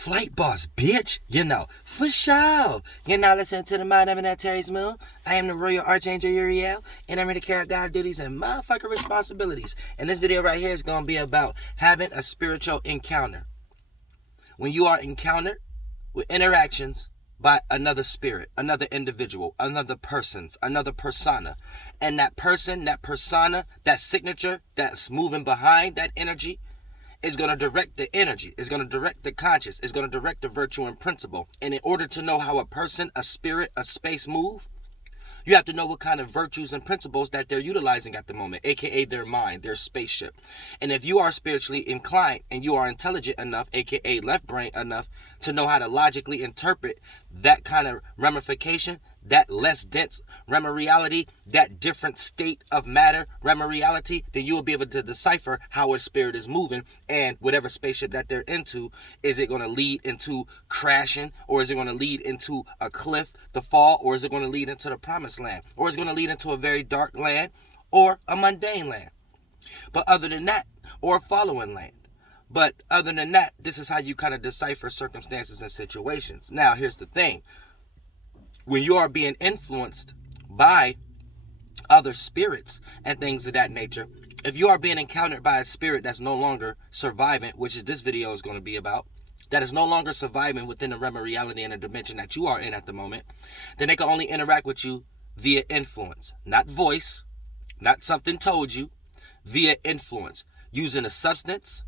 Flight boss, bitch. For sure. You're now listening to the Mind of an Terry's Moon. I am the Royal Archangel Uriel, and I'm here to carry out God duties and motherfucking responsibilities. And this video right here is going to be about having a spiritual encounter. When you are encountered with interactions by another spirit, another individual, another persona. And that person, that persona, that signature that's moving behind that energy is going to direct the energy, is going to direct the conscious, is going to direct the virtue and principle. And in order to know how a person, a spirit, a space move, you have to know what kind of virtues and principles that they're utilizing at the moment, aka their mind, their spaceship. And if you are spiritually inclined and you are intelligent enough, aka left brain enough, to know how to logically interpret that kind of ramification, that less dense reality, that different state of matter reality, then you will be able to decipher how a spirit is moving, and whatever spaceship that they're into, is it going to lead into crashing, or is it going to lead into a cliff, the fall, or is it going to lead into the promised land, or is it going to lead into a very dark land, or a mundane land, but other than that, or a following land. But other than that, this is how you kind of decipher circumstances and situations. Now, here's the thing. When you are being influenced by other spirits and things of that nature, if you are being encountered by a spirit that's no longer surviving, which is this video is going to be about, that is no longer surviving within the realm of reality and the dimension that you are in at the moment, then they can only interact with you via influence, not voice, not something told you, via influence, using a substance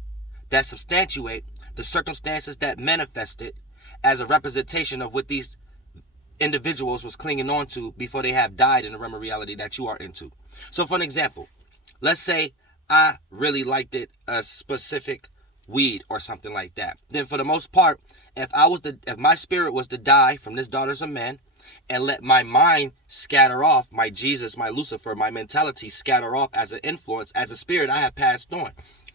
that substantiate the circumstances that manifested as a representation of what these individuals was clinging on to before they have died in the realm of reality that you are into. So for an example, let's say I really liked a specific weed or something like that. Then for the most part, if my spirit was to die from this daughters of men and let my mind scatter off, my Jesus, my Lucifer, my mentality scatter off as an influence, as a spirit, I have passed on.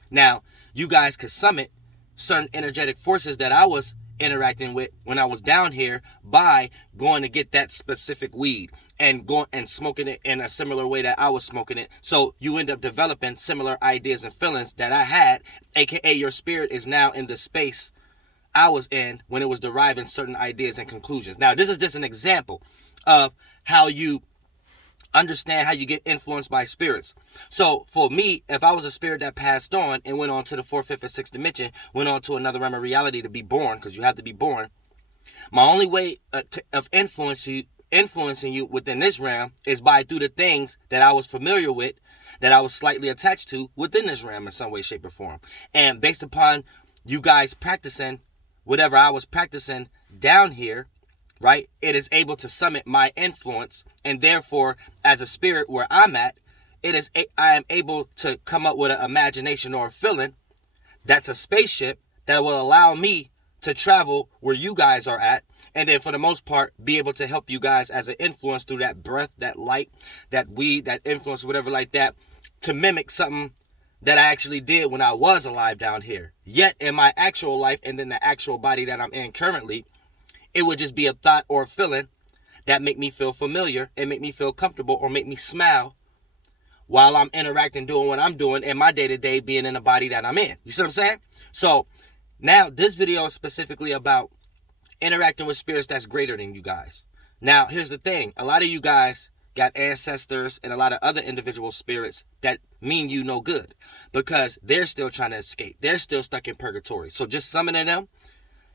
Now, you guys could summon certain energetic forces that I was interacting with when I was down here by going to get that specific weed and going and smoking it in a similar way that I was smoking it. So you end up developing similar ideas and feelings that I had, aka your spirit is now in the space I was in when it was deriving certain ideas and conclusions. Now, this is just an example of how you understand how you get influenced by spirits. So for me, if I was a spirit that passed on and went on to the 4th, 5th, and 6th dimension, went on to another realm of reality to be born, because you have to be born, my only way of influencing you within this realm is through the things that I was familiar with, that I was slightly attached to within this realm in some way, shape, or form. And based upon you guys practicing whatever I was practicing down here, right, it is able to summon my influence, and therefore, as a spirit where I'm at, I am able to come up with an imagination or a feeling that's a spaceship that will allow me to travel where you guys are at, and then for the most part, be able to help you guys as an influence through that breath, that light, that weed, that influence, whatever like that, to mimic something that I actually did when I was alive down here. Yet in my actual life and then the actual body that I'm in currently, it would just be a thought or a feeling that make me feel familiar and make me feel comfortable or make me smile while I'm interacting, doing what I'm doing in my day-to-day, being in the body that I'm in. You see what I'm saying? So now this video is specifically about interacting with spirits that's greater than you guys. Now, here's the thing. A lot of you guys got ancestors and a lot of other individual spirits that mean you no good because they're still trying to escape. They're still stuck in purgatory. So just summoning them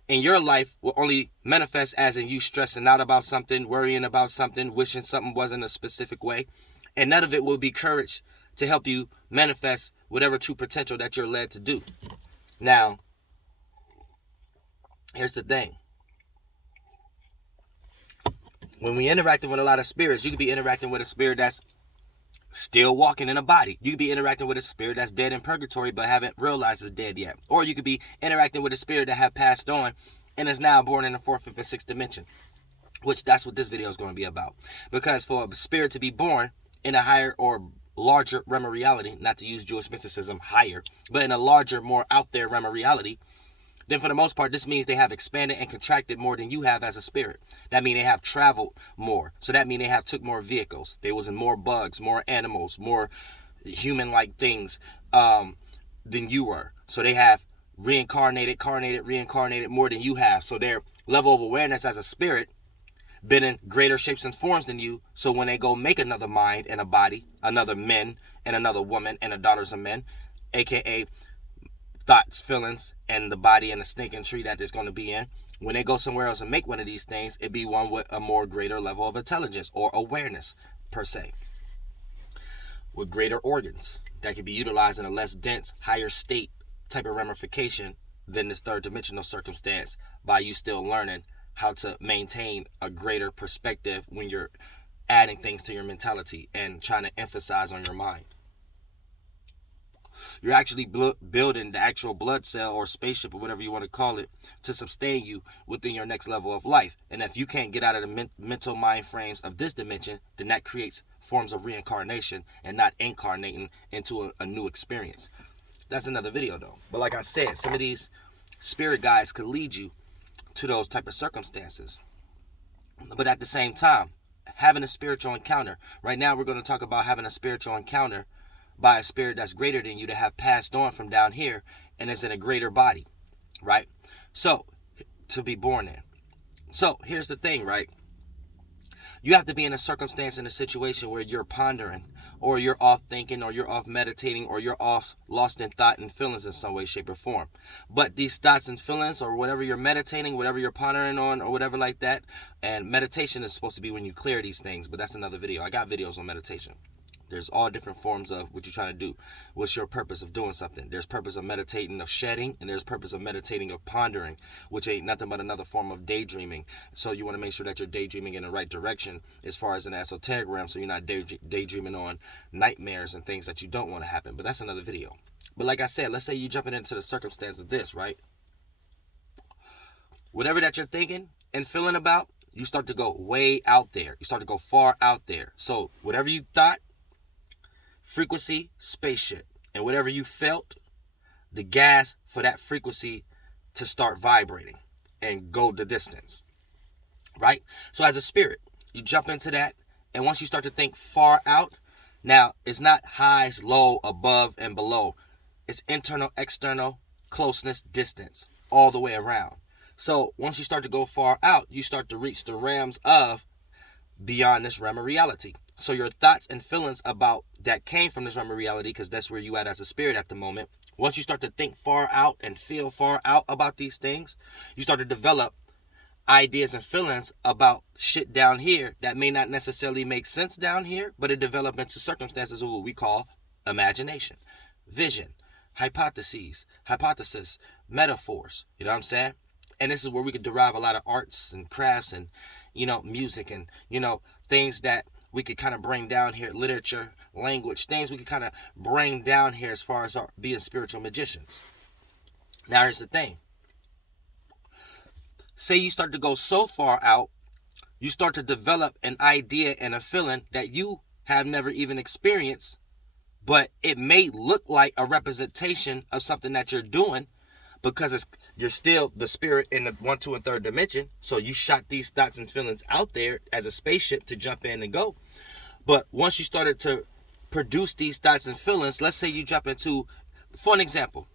in your life will only manifest as in you stressing out about something, worrying about something, wishing something wasn't a specific way. And none of it will be courage to help you manifest whatever true potential that you're led to do. Now, here's the thing. When we interacting with a lot of spirits, you could be interacting with a spirit that's still walking in a body. You could be interacting with a spirit that's dead in purgatory but haven't realized it's dead yet. Or you could be interacting with a spirit that have passed on and is now born in the 4th, 5th, and 6th dimension. Which that's what this video is going to be about. Because for a spirit to be born in a higher or larger realm of reality, not to use Jewish mysticism higher, but in a larger, more out there realm of reality, then for the most part, this means they have expanded and contracted more than you have as a spirit. That means they have traveled more. So that means they have took more vehicles. They was in more bugs, more animals, more human-like things than you were. So they have reincarnated more than you have. So their level of awareness as a spirit been in greater shapes and forms than you. So when they go make another mind and a body, another men and another woman and a daughters of men, aka thoughts, feelings, and the body and the stinking tree that it's going to be in, when they go somewhere else and make one of these things, it be one with a more greater level of intelligence or awareness per se, with greater organs that can be utilized in a less dense, higher state type of ramification than this third dimensional circumstance, by you still learning how to maintain a greater perspective when you're adding things to your mentality and trying to emphasize on your mind. You're actually building the actual blood cell or spaceship or whatever you want to call it to sustain you within your next level of life. And if you can't get out of the mental mind frames of this dimension, then that creates forms of reincarnation and not incarnating into a new experience. That's another video though. But like I said, some of these spirit guides could lead you to those type of circumstances. But at the same time, having a spiritual encounter. Right now we're going to talk about having a spiritual encounter by a spirit that's greater than you, that have passed on from down here and is in a greater body, right? So, to be born in. So, here's the thing, right? You have to be in a circumstance, in a situation where you're pondering, or you're off thinking, or you're off meditating, or you're off lost in thought and feelings in some way, shape, or form. But these thoughts and feelings, or whatever you're meditating, whatever you're pondering on, or whatever like that, and meditation is supposed to be when you clear these things, but that's another video. I got videos on meditation. There's all different forms of what you're trying to do. What's your purpose of doing something? There's purpose of meditating, of shedding, and there's purpose of meditating, of pondering, which ain't nothing but another form of daydreaming. So you want to make sure that you're daydreaming in the right direction as far as in the esoteric realm, so you're not daydreaming on nightmares and things that you don't want to happen. But that's another video. But like I said, let's say you're jumping into the circumstance of this, right? Whatever that you're thinking and feeling about, you start to go way out there. You start to go far out there. So whatever you thought, frequency, spaceship, and whatever you felt, the gas for that frequency to start vibrating and go the distance, right? So as a spirit, you jump into that, and once you start to think far out, now it's not highs, low, above, and below. It's internal, external, closeness, distance, all the way around. So once you start to go far out, you start to reach the realms of beyond this realm of reality. So your thoughts and feelings about that came from this realm of reality, because that's where you at as a spirit at the moment. Once you start to think far out and feel far out about these things, you start to develop ideas and feelings about shit down here that may not necessarily make sense down here, but it develops into circumstances of what we call imagination, vision, hypothesis, metaphors. You know what I'm saying? And this is where we could derive a lot of arts and crafts and, music and, things that we could kind of bring down here, literature, language, things we could kind of bring down here as far as our being spiritual magicians. Now, here's the thing. Say you start to go so far out, you start to develop an idea and a feeling that you have never even experienced, but it may look like a representation of something that you're doing, because you're still the spirit in the 1, 2, and 3rd dimension. So you shot these thoughts and feelings out there as a spaceship to jump in and go. But once you started to produce these thoughts and feelings, let's say you jump into, for an example,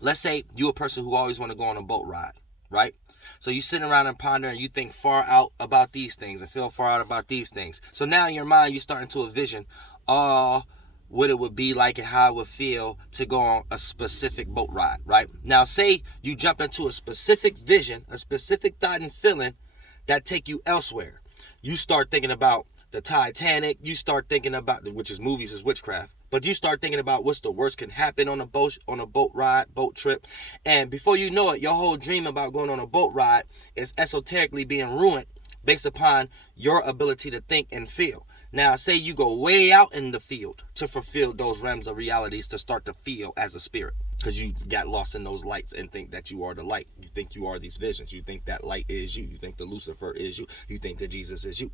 let's say you're a person who always want to go on a boat ride, right? So you sit around and ponder and you think far out about these things and feel far out about these things. So now in your mind, you're starting to envision, what it would be like and how it would feel to go on a specific boat ride, right? Now, say you jump into a specific vision, a specific thought and feeling that take you elsewhere. You start thinking about the Titanic. You start thinking about, which is movies is witchcraft, but you start thinking about what's the worst can happen on a boat ride, boat trip. And before you know it, your whole dream about going on a boat ride is esoterically being ruined based upon your ability to think and feel. Now, say you go way out in the field to fulfill those realms of realities to start to feel as a spirit, because you got lost in those lights and think that you are the light. You think you are these visions. You think that light is you. You think the Lucifer is you. You think that Jesus is you.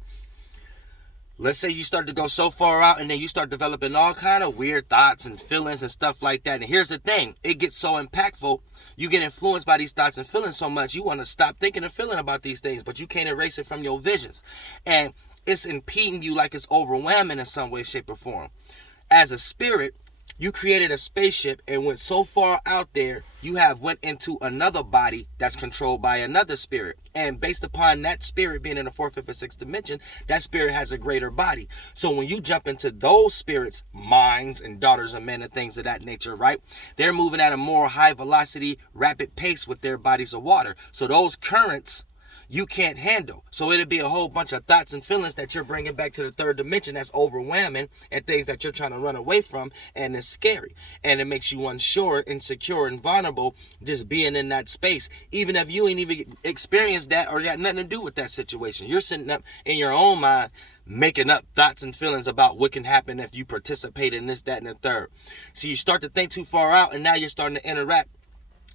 Let's say you start to go so far out and then you start developing all kind of weird thoughts and feelings and stuff like that. And here's the thing. It gets so impactful. You get influenced by these thoughts and feelings so much, you want to stop thinking and feeling about these things, but you can't erase it from your visions. And it's impeding you, like it's overwhelming in some way, shape, or form. As a spirit, You created a spaceship and went so far out there, you have went into another body that's controlled by another spirit. And based upon that spirit being in the fourth, fifth, or sixth dimension, that spirit has a greater body. So when you jump into those spirits, minds and daughters of men and things of that nature, right? They're moving at a more high velocity, rapid pace with their bodies of water. So those currents you can't handle. So it'll be a whole bunch of thoughts and feelings that you're bringing back to the third dimension that's overwhelming, and things that you're trying to run away from, and it's scary. And it makes you unsure, insecure, and vulnerable just being in that space. Even if you ain't even experienced that or got nothing to do with that situation. You're sitting up in your own mind making up thoughts and feelings about what can happen if you participate in this, that, and the third. So you start to think too far out, and now you're starting to interact,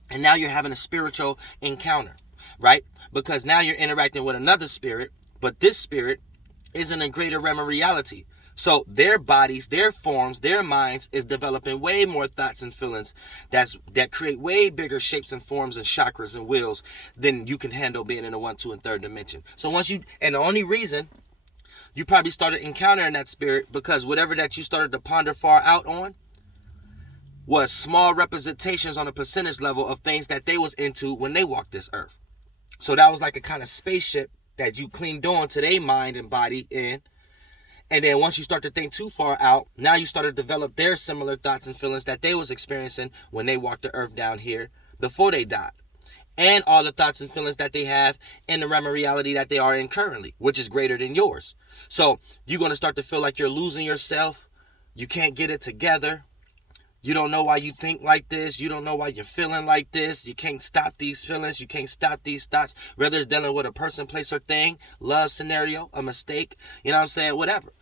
and now you're having a spiritual encounter. Right? Because now you're interacting with another spirit, but this spirit is in a greater realm of reality. So their bodies, their forms, their minds is developing way more thoughts and feelings that create way bigger shapes and forms and chakras and wheels than you can handle being in the 1, 2, and 3rd dimension. So and the only reason you probably started encountering that spirit because whatever that you started to ponder far out on was small representations on a percentage level of things that they was into when they walked this earth. So that was like a kind of spaceship that you cleaned on to their mind and body in. And then once you start to think too far out, now you start to develop their similar thoughts and feelings that they was experiencing when they walked the earth down here before they died. And all the thoughts and feelings that they have in the realm of reality that they are in currently, which is greater than yours. So you're going to start to feel like you're losing yourself. You can't get it together. You don't know why you think like this. You don't know why you're feeling like this. You can't stop these feelings. You can't stop these thoughts. Whether it's dealing with a person, place, or thing, love scenario, a mistake, you know what I'm saying, whatever.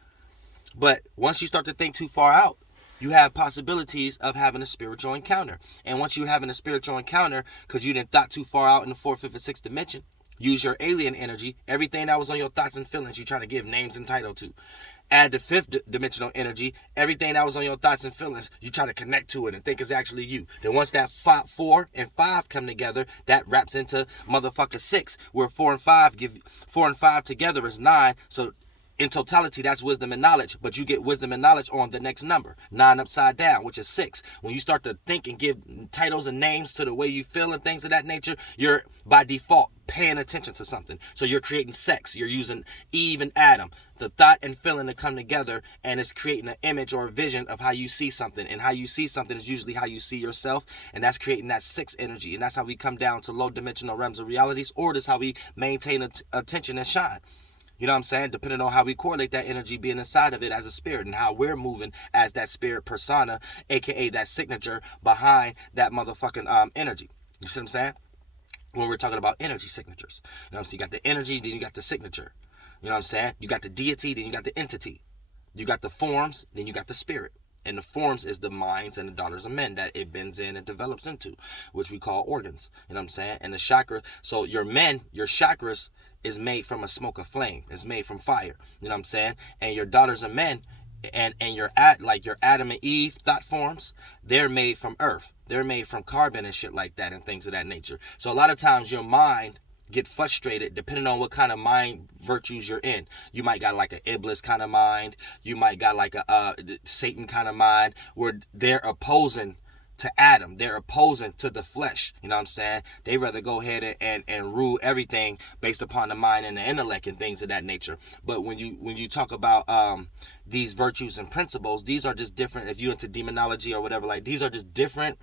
But once you start to think too far out, you have possibilities of having a spiritual encounter. And once you're having a spiritual encounter, because you didn't thought too far out in the 4th, 5th, and 6th dimension, use your alien energy, everything that was on your thoughts and feelings, you're trying to give names and title to. Add the 5th dimensional energy, everything that was on your thoughts and feelings, you try to connect to it and think it's actually you. Then once that 4 and 5 come together, that wraps into motherfucker 6, where 4 and 5 together is 9. So in totality, that's wisdom and knowledge, but you get wisdom and knowledge on the next number, 9 upside down, which is 6. When you start to think and give titles and names to the way you feel and things of that nature, you're by default paying attention to something. So you're creating sex. You're using Eve and Adam, the thought and feeling to come together, and it's creating an image or a vision of how you see something. And how you see something is usually how you see yourself, and that's creating that 6 energy. And that's how we come down to low dimensional realms of realities, or that's how we maintain attention and shine. You know what I'm saying? Depending on how we correlate that energy being inside of it as a spirit, and how we're moving as that spirit persona, aka that signature behind that motherfucking energy. You see what I'm saying? When we're talking about energy signatures. You know what I'm saying? You got the energy, then you got the signature. You know what I'm saying? You got the deity, then you got the entity. You got the forms, then you got the spirit. And the forms is the minds and the daughters of men that it bends in and develops into, which we call organs. You know what I'm saying? And the chakra, so your chakras is made from a smoke of flame. It's made from fire. You know what I'm saying? And your daughters of men and your Adam and Eve thought forms, they're made from earth. They're made from carbon and shit like that and things of that nature. So a lot of times your mind get frustrated depending on what kind of mind virtues you're in. You might got like an Iblis kind of mind. You might got like a Satan kind of mind, where they're opposing to Adam. They're opposing to the flesh. You know what I'm saying? They rather go ahead and rule everything based upon the mind and the intellect and things of that nature. But when you talk about these virtues and principles, these are just different. If you're into demonology or whatever, like, these are just different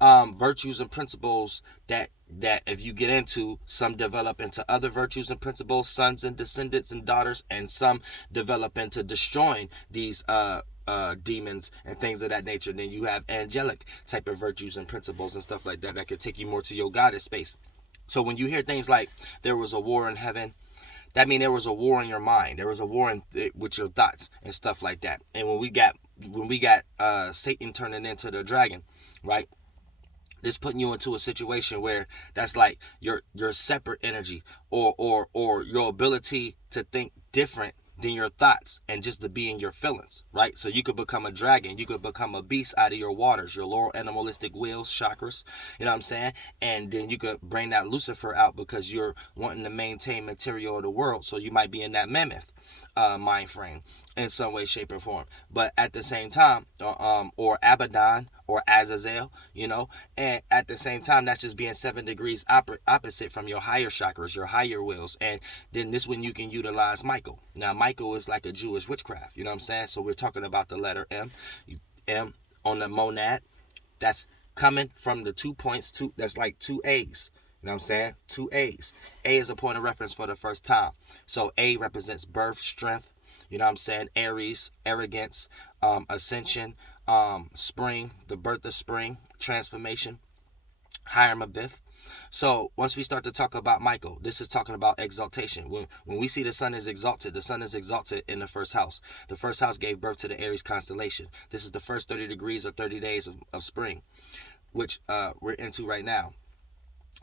virtues and principles that if you get into, some develop into other virtues and principles, sons and descendants and daughters, and some develop into destroying these demons and things of that nature. Then you have angelic type of virtues and principles and stuff like that could take you more to your goddess space. So when you hear things like there was a war in heaven, that means there was a war in your mind. There was a war with your thoughts and stuff like that. And when we got Satan turning into the dragon, right? This putting you into a situation where that's like your separate energy or your ability to think different than your thoughts and just to be in your feelings, right? So you could become a dragon. You could become a beast out of your waters, your lower animalistic wills, chakras, you know what I'm saying? And then you could bring that Lucifer out because you're wanting to maintain material of the world. So you might be in that mammoth. mind frame in some way, shape, or form. But at the same time, or Abaddon or Azazel, and at the same time, that's just being 7 degrees opposite from your higher chakras, your higher wills. And then this when you can utilize Michael. Now, Michael is like a Jewish witchcraft, you know what I'm saying? So we're talking about the letter M. M on the monad, that's coming from the 2 points, that's like 2 A's. You know what I'm saying? 2 A's. A is a point of reference for the first time. So A represents birth, strength. You know what I'm saying? Aries, arrogance, ascension, spring, the birth of spring, transformation, Hiram Abiff. So once we start to talk about Michael, this is talking about exaltation. When we see the sun is exalted in the first house. The first house gave birth to the Aries constellation. This is the first 30 degrees or 30 days of spring, which we're into right now.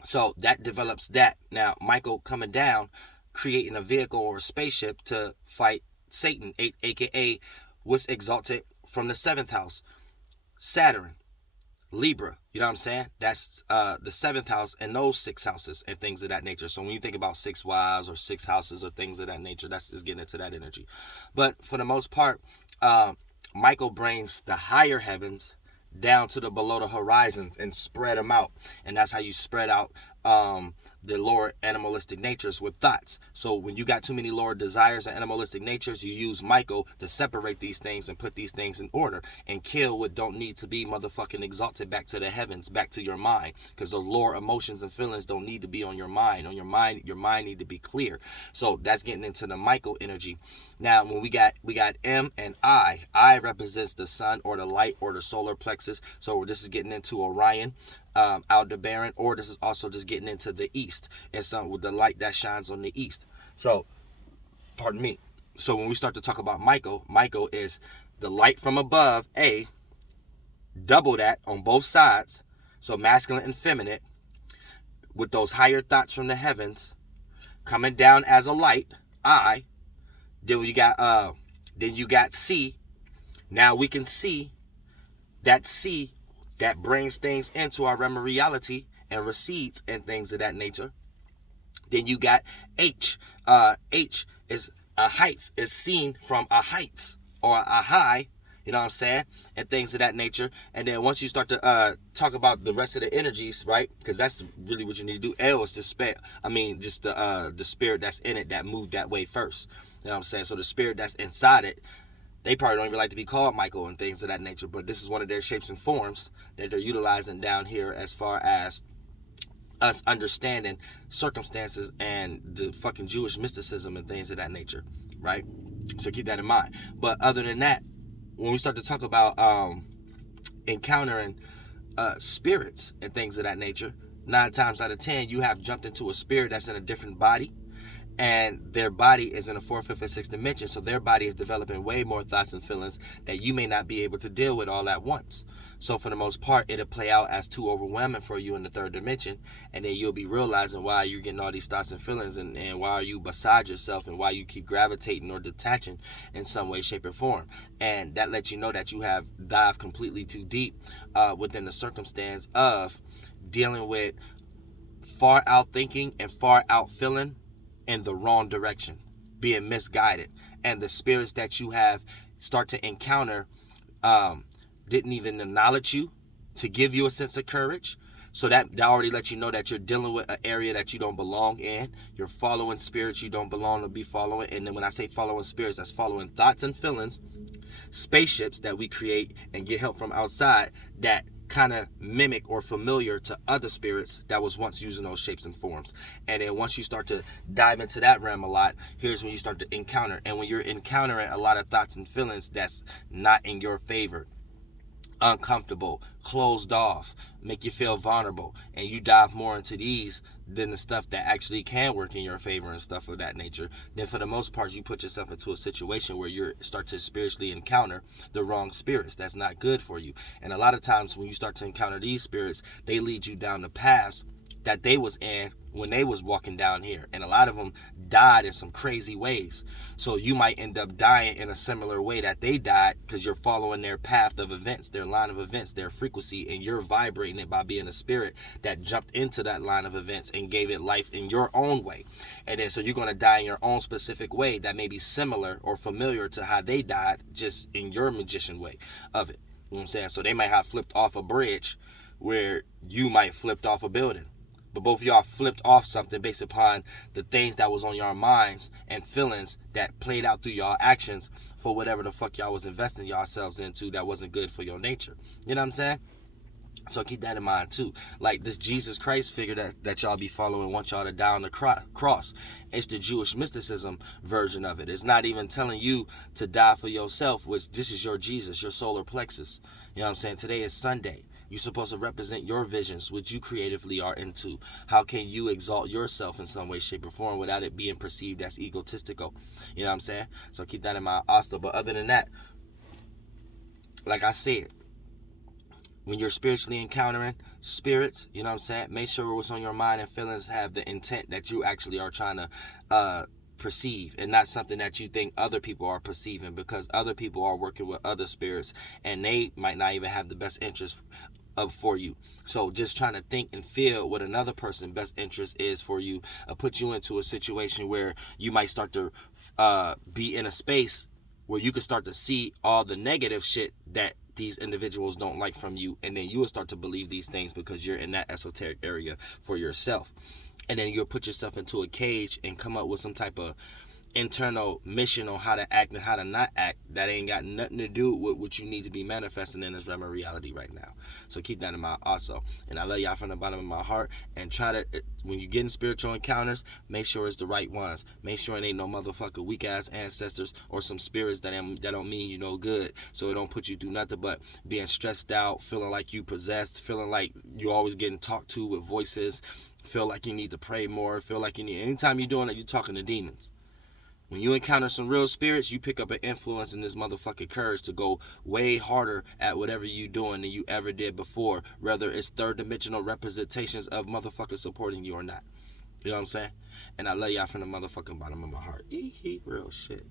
So that develops that. Now, Michael coming down, creating a vehicle or a spaceship to fight Satan, aka what's exalted from the 7th house, Saturn, Libra. You know what I'm saying? That's the 7th house and those 6 houses and things of that nature. So when you think about 6 wives or 6 houses or things of that nature, that's is getting into that energy. But for the most part, Michael brings the higher heavens down to the below the horizons and spread them out. And that's how you spread out the lower animalistic natures with thoughts. So when you got too many lower desires and animalistic natures, you use Michael to separate these things and put these things in order and kill what don't need to be motherfucking exalted back to the heavens, back to your mind, because those lower emotions and feelings don't need to be on your mind. On your mind need to be clear. So that's getting into the Michael energy. Now when we got M and I represents the sun or the light or the solar plexus. So this is getting into Orion, Aldebaran, or this is also just getting into the east and some with the light that shines on the east. So pardon me. So when we start to talk about Michael is the light from above, A, double that on both sides, so masculine and feminine, with those higher thoughts from the heavens coming down as a light, I. Then you got C. Now we can see that C that brings things into our realm of reality and recedes and things of that nature. Then you got H. H is a heights, is seen from a heights or a high, you know what I'm saying, and things of that nature. And then once you start to talk about the rest of the energies, right, because that's really what you need to do. L is the the spirit that's in it that moved that way first. You know what I'm saying? So the spirit that's inside it, they probably don't even like to be called Michael and things of that nature, but this is one of their shapes and forms that they're utilizing down here as far as us understanding circumstances and the fucking Jewish mysticism and things of that nature, right? So keep that in mind. But other than that, when we start to talk about encountering spirits and things of that nature, 9 times out of 10, you have jumped into a spirit that's in a different body. And their body is in a 4th, 5th, and 6th dimension. So their body is developing way more thoughts and feelings that you may not be able to deal with all at once. So for the most part, it'll play out as too overwhelming for you in the 3rd dimension. And then you'll be realizing why you're getting all these thoughts and feelings and why you beside yourself and why you keep gravitating or detaching in some way, shape, or form. And that lets you know that you have dived completely too deep within the circumstance of dealing with far out thinking and far out feeling in the wrong direction, being misguided, and the spirits that you have start to encounter didn't even acknowledge you to give you a sense of courage. So that already lets you know that you're dealing with an area that you don't belong in. You're following spirits you don't belong to be following. And then when I say following spirits, that's following thoughts and feelings, spaceships that we create and get help from outside that kind of mimic or familiar to other spirits that was once using those shapes and forms. And then once you start to dive into that realm a lot, here's when you start to encounter. And when you're encountering a lot of thoughts and feelings that's not in your favor, uncomfortable, closed off, make you feel vulnerable, and you dive more into these than the stuff that actually can work in your favor and stuff of that nature, then for the most part you put yourself into a situation where you start to spiritually encounter the wrong spirits that's not good for you. And a lot of times when you start to encounter these spirits, they lead you down the paths that they was in when they was walking down here, and a lot of them died in some crazy ways. So you might end up dying in a similar way that they died, because you're following their path of events, their line of events, their frequency, and you're vibrating it by being a spirit that jumped into that line of events and gave it life in your own way. And then so you're going to die in your own specific way that may be similar or familiar to how they died, just in your magician way of it. You know what I'm saying? So they might have flipped off a bridge where you might flipped off a building. But both of y'all flipped off something based upon the things that was on your minds and feelings that played out through y'all actions for whatever the fuck y'all was investing yourselves into that wasn't good for your nature. You know what I'm saying? So keep that in mind too. Like this Jesus Christ figure that y'all be following want y'all to die on the cross. It's the Jewish mysticism version of it. It's not even telling you to die for yourself, which this is your Jesus, your solar plexus. You know what I'm saying? Today is Sunday. You're supposed to represent your visions, which you creatively are into. How can you exalt yourself in some way, shape, or form without it being perceived as egotistical? You know what I'm saying? So keep that in mind also. But other than that, like I said, when you're spiritually encountering spirits, you know what I'm saying, make sure what's on your mind and feelings have the intent that you actually are trying to perceive, and not something that you think other people are perceiving, because other people are working with other spirits and they might not even have the best interest for you. So just trying to think and feel what another person's best interest is for you put you into a situation where you might start to be in a space where you can start to see all the negative shit that these individuals don't like from you, and then you will start to believe these things because you're in that esoteric area for yourself. And then you'll put yourself into a cage and come up with some type of internal mission on how to act and how to not act that ain't got nothing to do with what you need to be manifesting in this realm of reality right now. So keep that in mind also. And I love y'all from the bottom of my heart. And try to, when you get in spiritual encounters, make sure it's the right ones. Make sure it ain't no motherfucker weak ass ancestors or some spirits that don't mean you no good. So it don't put you through nothing but being stressed out, feeling like you possessed, feeling like you always getting talked to with voices, feel like you need to pray more, feel like you need, anytime you're doing it, you're talking to demons. When you encounter some real spirits, you pick up an influence in this motherfucking courage to go way harder at whatever you doing than you ever did before, whether it's third dimensional representations of motherfuckers supporting you or not. You know what I'm saying? And I love y'all from the motherfucking bottom of my heart. Real shit.